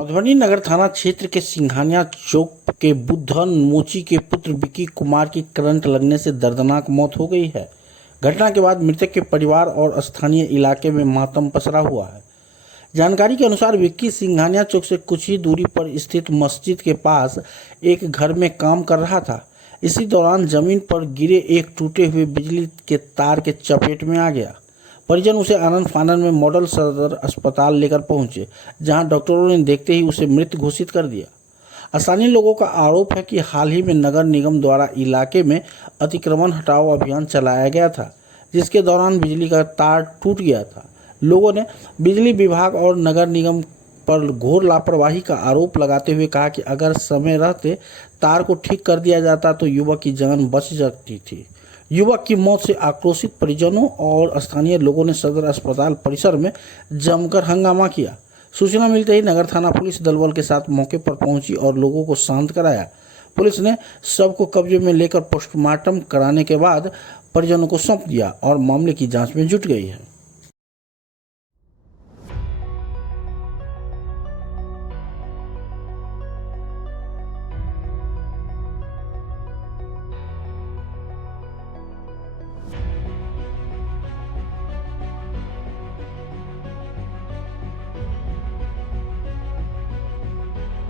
मधुबनी नगर थाना क्षेत्र के सिंघानिया चौक के बुद्धन मोची के पुत्र विकी कुमार की करंट लगने से दर्दनाक मौत हो गई है। घटना के बाद मृतक के परिवार और स्थानीय इलाके में मातम पसरा हुआ है। जानकारी के अनुसार विक्की सिंघानिया चौक से कुछ ही दूरी पर स्थित मस्जिद के पास एक घर में काम कर रहा था। इसी दौरान जमीन पर गिरे एक टूटे हुए बिजली के तार के चपेट में आ गया। परिजन उसे आनंद फानन में मॉडल सदर अस्पताल लेकर पहुंचे, जहां डॉक्टरों ने देखते ही उसे मृत घोषित कर दिया। स्थानीय लोगों का आरोप है कि हाल ही में नगर निगम द्वारा इलाके में अतिक्रमण हटाओ अभियान चलाया गया था, जिसके दौरान बिजली का तार टूट गया था। लोगों ने बिजली विभाग और नगर निगम पर घोर लापरवाही का आरोप लगाते हुए कहा कि अगर समय रहते तार को ठीक कर दिया जाता तो युवक की जान बच सकती थी। युवक की मौत से आक्रोशित परिजनों और स्थानीय लोगों ने सदर अस्पताल परिसर में जमकर हंगामा किया। सूचना मिलते ही नगर थाना पुलिस दलबल के साथ मौके पर पहुंची और लोगों को शांत कराया। पुलिस ने शव को कब्जे में लेकर पोस्टमार्टम कराने के बाद परिजनों को सौंप दिया और मामले की जांच में जुट गई है।